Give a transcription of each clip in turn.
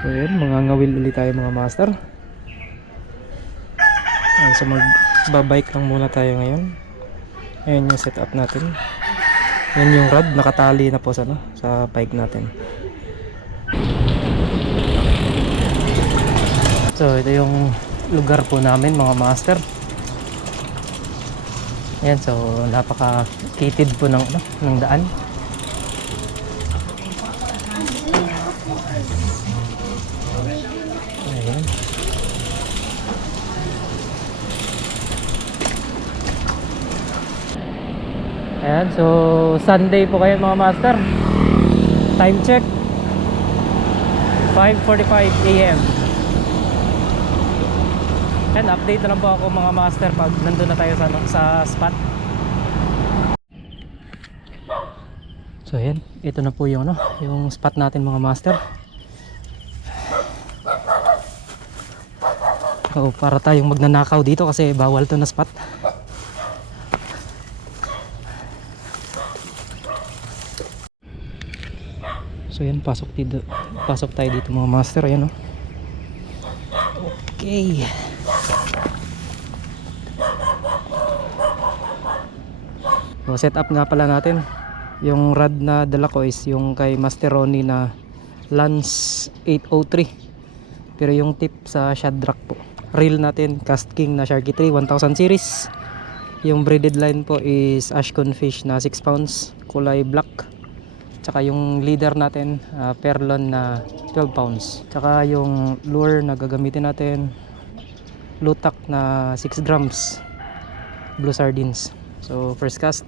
So yun, mga ngawil ulit tayo mga master. Ayan, so magbabike lang muna tayo ngayon. Ayan yung setup natin. Yan yung rod, nakatali na po sa, ano, sa bike natin. So ito yung lugar po namin mga master. Ayan, so napaka kitid po ng, ano, ng daan. Ayan. Ayan, so Sunday po kayo mga master. Time check. 5.45 a.m. Ayan, update na lang po ako mga master pag nandun na tayo sa, ano, sa spot. So ayan, ito na po yung, ano, yung spot natin mga master. So, para tayong magnanakaw dito kasi bawal to na spot. So yan, pasok dito. Pasok tayo dito mga master, ayan oh. Okay. So set up nga pala natin. Yung rod na dala ko is yung kay Master Ronnie na Lance 803. Pero yung tip sa Shadrack po. Reel natin, Cast King na Sharky 3 1000 series. Yung braided line po is Ashcon Fish na 6 pounds, kulay black. Tsaka yung leader natin, ah, Perlon na 12 pounds. Tsaka yung lure na gagamitin natin, lutak na 6 grams, blue sardines. So first cast.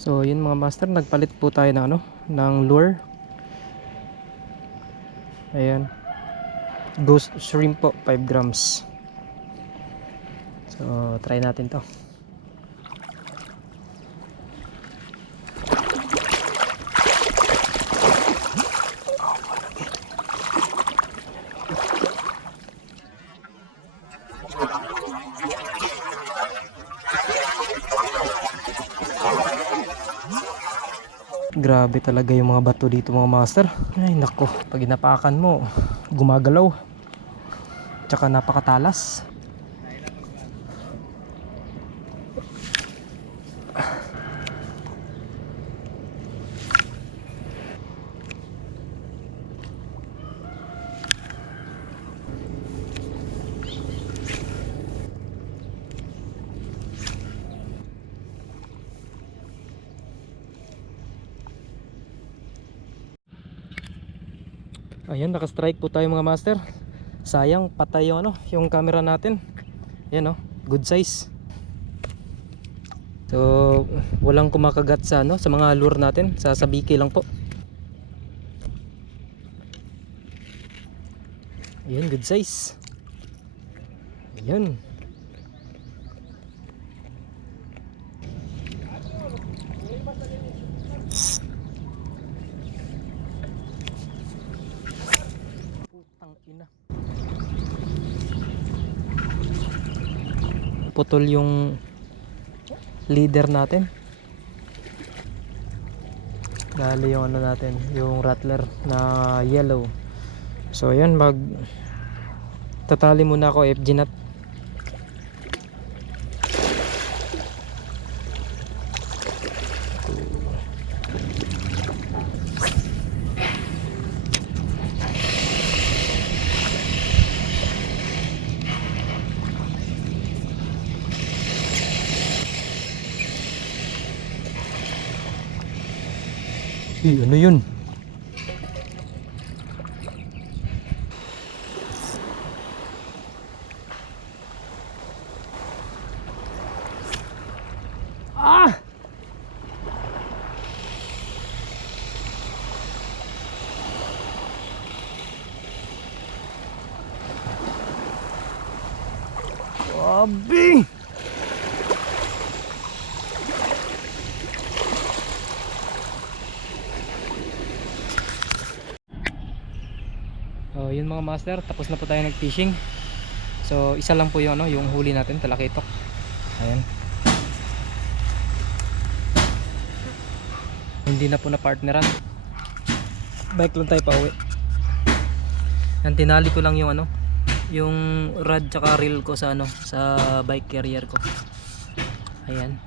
So yun mga master, nagpalit po tayo ng ano, ng lure. Ayan. Ghost shrimp po, 5 grams. So try natin to. Grabe talaga yung mga bato dito mga master. Ay nako, pag inapakan mo, gumagalaw. Tsaka napakatalas. Ayan, naka-strike po tayo mga master. Sayang, patay yung ano, yung camera natin. Ayan oh, good size. So, walang kumakagat sa ano, sa mga lure natin, sa sabiki lang po. Ayan, good size. Ayan. Putang ina. Putol yung leader natin. Dali yung ano natin, yung rattler na yellow. So ayan, mag tatali muna ako FG nut. Yun? Ah! Grabe! Ayun mga master tapos na po tayo nag fishing so isa lang po yung ano yung huli natin talakitok. Ayan. Hindi na po na partneran. Bike lang tayo pa uwi. Yan tinali ko lang yung ano yung rod tsaka reel ko sa ano sa bike carrier ko. Ayan.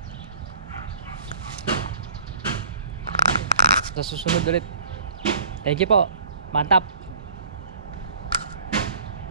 Sa susunod ulit. Thank you po. Mantap